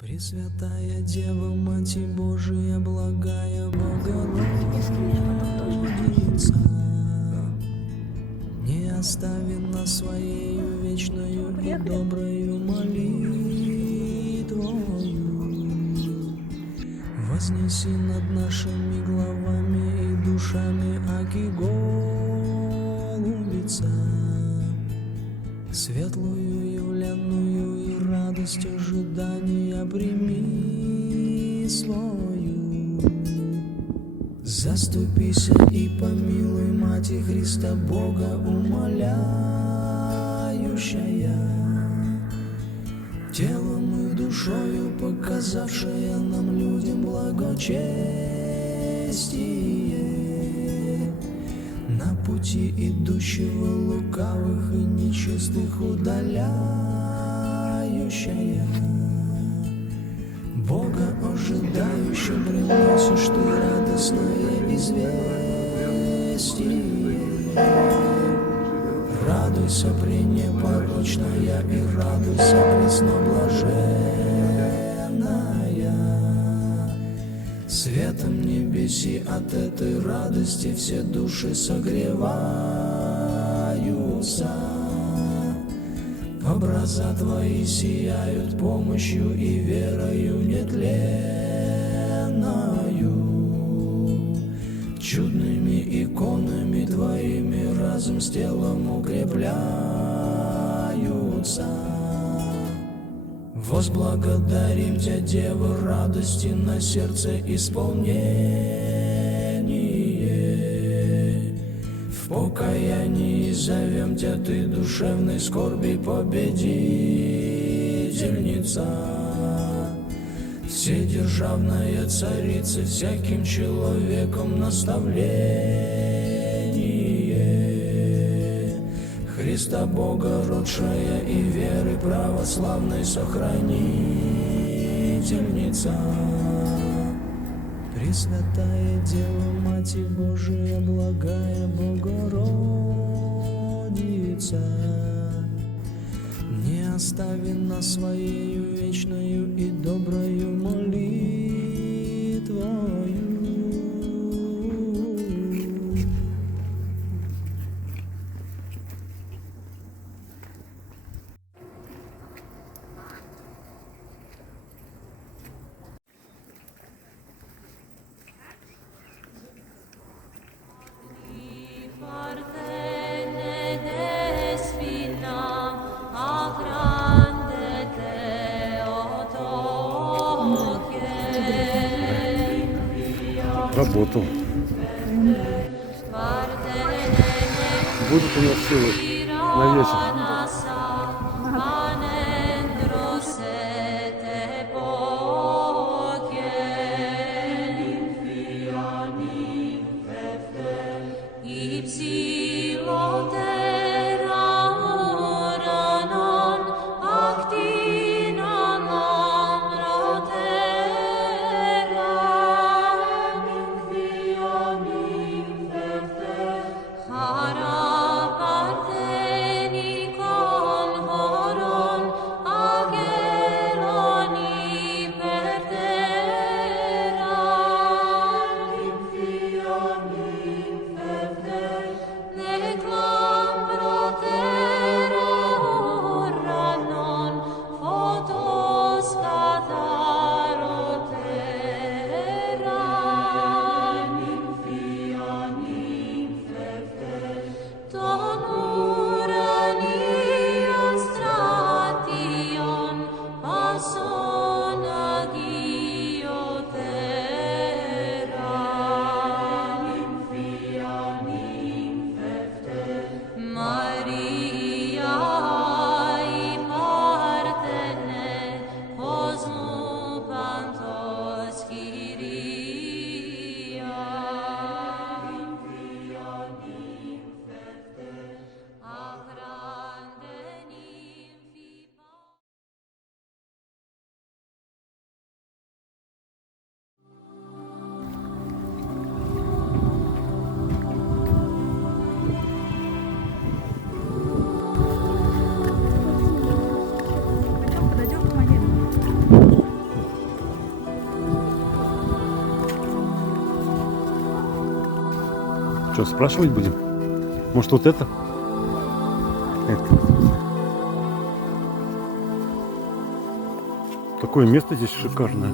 Пресвятая Дева, Мать Божия, благая Богородица, не остави нас своею вечною и доброю молитвою. Вознеси над нашими главами и душами, аки голубица, светлую явленную и радость ожидания прими свою. Заступися и помилуй, Мати Христа Бога умоляющая, телом и душою показавшая нам людям благочестие, на пути идущего лукавых и нечистых удаляющая. Бога ожидающий приносишь ты радостное известие. Радуйся, пренепорочная, и радуйся, пресноблаженная. Светом небеси от этой радости все души согреваются. Образа твои сияют помощью и верою нетленною. Чудными иконами твоими разум с телом укрепляются. Возблагодарим Тебя, Дева, радости на сердце исполнение. В покаянии зовем Тебя, Ты душевной скорби победительница, вседержавная царица, всяким человеком наставление. Христа Бога родшая и веры православной сохранительница. Пресвятая Дева, Мать Божия, благая Богородица, не остави нас своею вечною и доброю молитвою. Работал. Будут у нас силы на вечер. Hara parteni Что, спрашивать будем? Может, вот это? Это. Такое место здесь шикарное.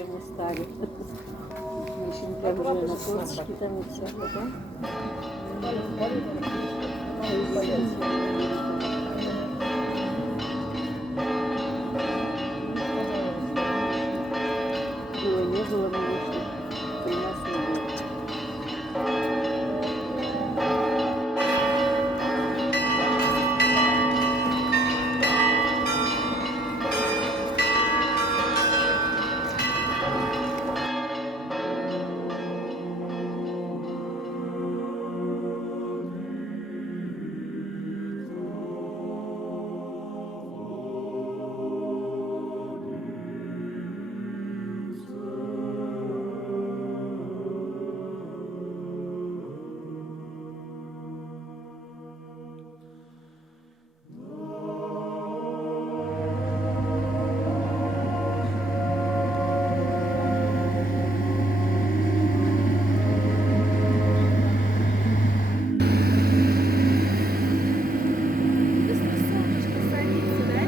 какая мы стали. Мишенька уже на корточке там и все, да? Было, не было, мы вышли. При нас не было.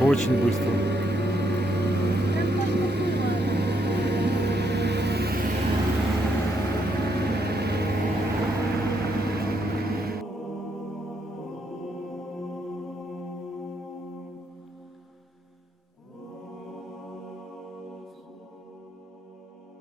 Очень быстро.